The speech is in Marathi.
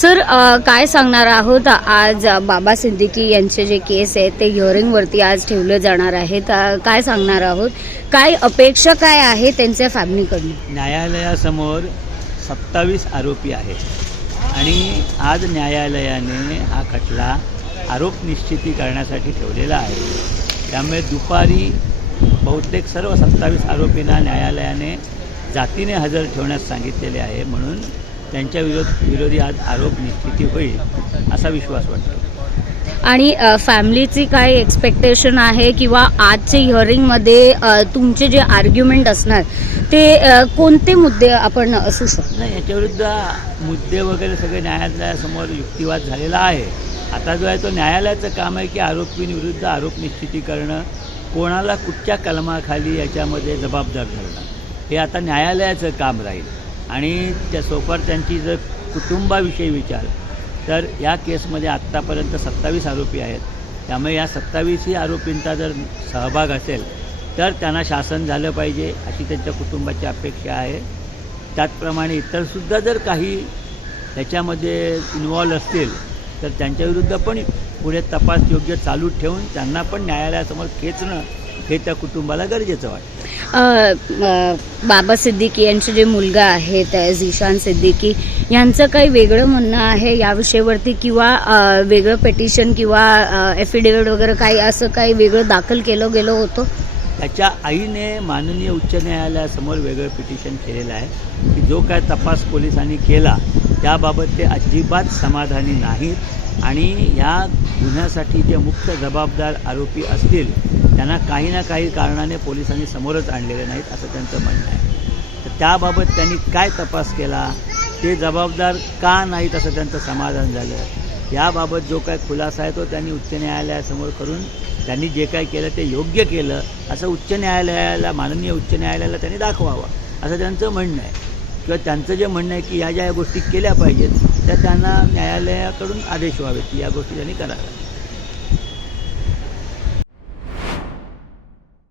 सर काय सांगणार आहोत? आज बाबा सिद्दीकी यांचे जे केस आहे ते हिअरिंगवरती आज ठेवले जाणार आहेत. काय सांगणार आहोत? काय अपेक्षा काय आहे त्यांच्या फॅमिलीकडून? न्यायालयासमोर सत्तावीस आरोपी आहेत. आणि आज न्यायालयाने हा खटला आरोप निश्चिती करण्यासाठी ठेवलेला आहे. त्यामुळे दुपारी बहुतेक सर्व सत्तावीस आरोपींना न्यायालयाने जातीने हजर ठेवण्यास सांगितलेले आहे. म्हणून त्यांच्या विरोध विरोधी आज आरोप निश्चिती होईल असा विश्वास वाटतो. आणि फॅमिलीची काय एक्सपेक्टेशन आहे किंवा आजचे हिअरिंगमध्ये तुमचे जे आर्ग्युमेंट असणार ते कोणते मुद्दे आपण असू शकतो? नाही याच्याविरुद्ध मुद्दे वगैरे सगळे न्यायालयासमोर युक्तिवाद झालेला आहे. आता जो आहे तो न्यायालयाचं काम आहे की आरोपींविरुद्ध आरोप निश्चिती करणं. कोणाला कुठच्या कलमाखाली याच्यामध्ये जबाबदार धरणं? हे आता न्यायालयाचं काम राहील. आणि त्या सोफार त्यांची जर कुटुंबाविषयी विचार तर या केसमध्ये आत्तापर्यंत सत्तावीस आरोपी आहेत. त्यामुळे या सत्तावीसही आरोपींचा जर सहभाग असेल तर त्यांना शासन झालं पाहिजे अशी त्यांच्या कुटुंबाची अपेक्षा आहे. त्याचप्रमाणे इतरसुद्धा जर काही त्याच्यामध्ये इन्वॉल्व असतील तर त्यांच्याविरुद्ध पण पुढे तपास योग्य चालू ठेवून त्यांना पण न्यायालयासमोर खेचणं हे त्या कुटुंबाला गरजेचं वाटतं. बाबा सिद्दीकी यांचे जे मुलगा आहेत झिशान सिद्दीकी यांचं काही वेगळं म्हणणं आहे या विषयावरती किंवा वेगळं पेटिशन किंवा एफिडेविट वगैरे काही असं काही वेगळं दाखल केलं गेलं होतं? त्याच्या आईने माननीय उच्च न्यायालयासमोर वेगळं पिटिशन केलेलं आहे की जो काय तपास पोलिसांनी केला त्याबाबत ते अजिबात समाधानी नाहीत. आणि या गुन्ह्यासाठी जे मुख्य जबाबदार आरोपी असतील त्यांना काही ना काही कारणाने पोलिसांनी समोरच आणलेले नाहीत असं त्यांचं म्हणणं आहे. तर त्याबाबत त्यांनी काय तपास केला? ते जबाबदार का नाहीत असं त्यांचं समाधान झालं? याबाबत जो काय खुलासा आहे तो त्यांनी उच्च न्यायालयासमोर करून त्यांनी जे काय केलं ते योग्य केलं असं उच्च न्यायालयाला माननीय उच्च न्यायालयाला त्यांनी दाखवावं असं त्यांचं म्हणणं आहे. किंवा त्यांचं जे म्हणणं आहे की या ज्या गोष्टी केल्या पाहिजेत त्या त्यांना न्यायालयाकडून आदेश व्हावेत या गोष्टी त्यांनी कराव्या